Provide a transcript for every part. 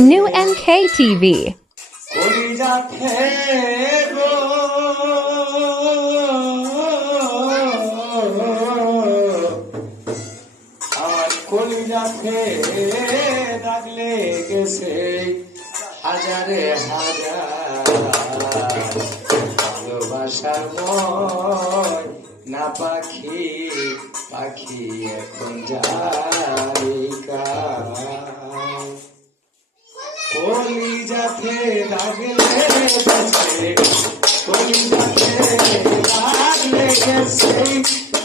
New MK TV. ডাকলে গেছে হাজারে হাজার ভালোবাসার ময় না পাখি পাখি এখন কলিজাতে ডাকলে গেছে কলিজাতে ডাকলে গেছে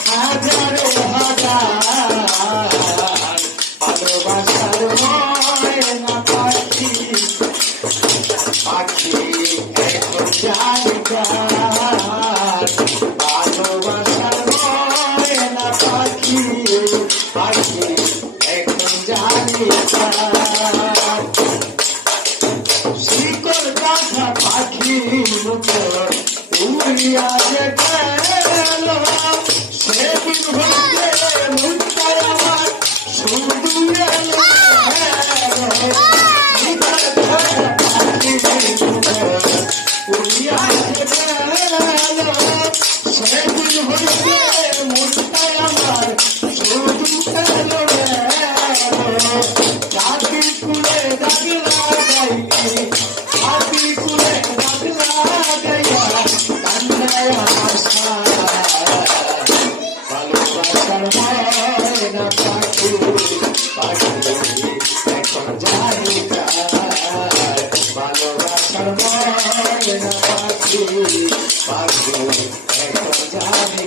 হাজারে হাজার ভালোবাসার ময় না পাখি পাখি এখন ভালোবাসার ময় না পাখি পাখি এখন শিকল কাঁথা পাখি মতো উড়িয়া যে গেল সেদিন হইতে মুক্তায় আমার শুধু এলো উড়িয়া যে গেল সেদিন হইতে মুক্তায় আমার শুধু এলো জাতি কুলে ডাকলা গাইলি জাতি কুলে ডাকলা গাইয়া কান্দায় আশা ভালোবাসার ময় না পাখি পাখি এখন জানি ভালোবাসার ময় না পাখি পাখি এখন জানি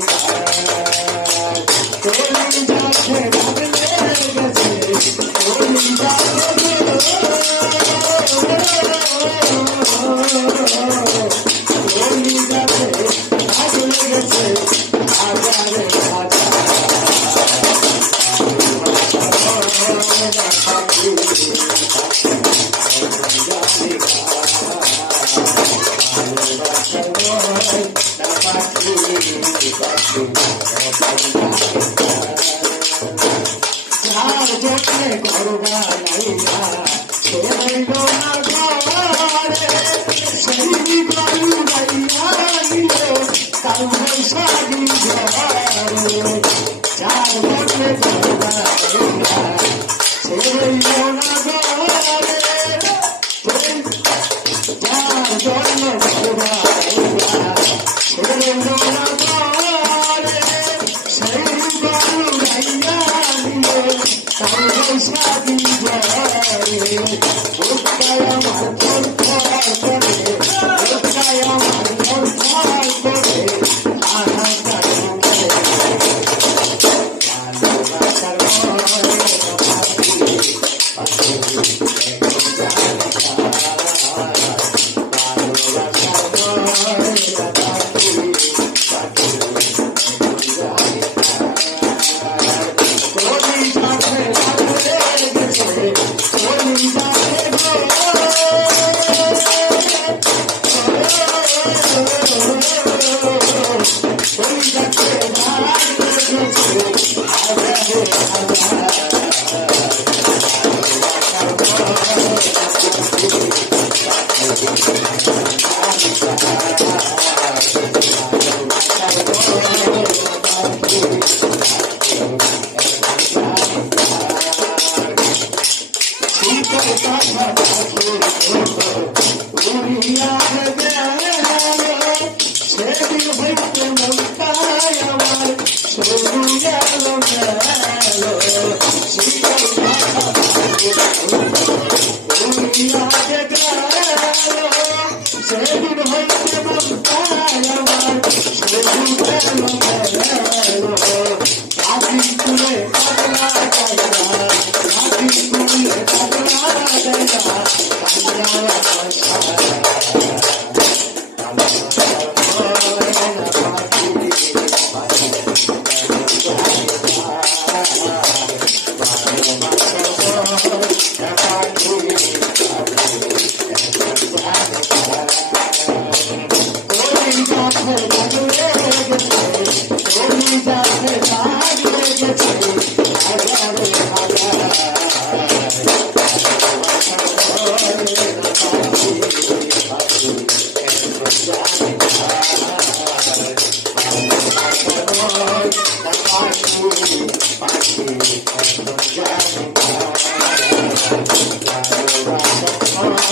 কলিজাতে ডাকলে গেছে Thank you.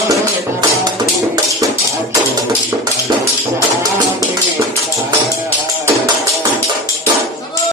ময়না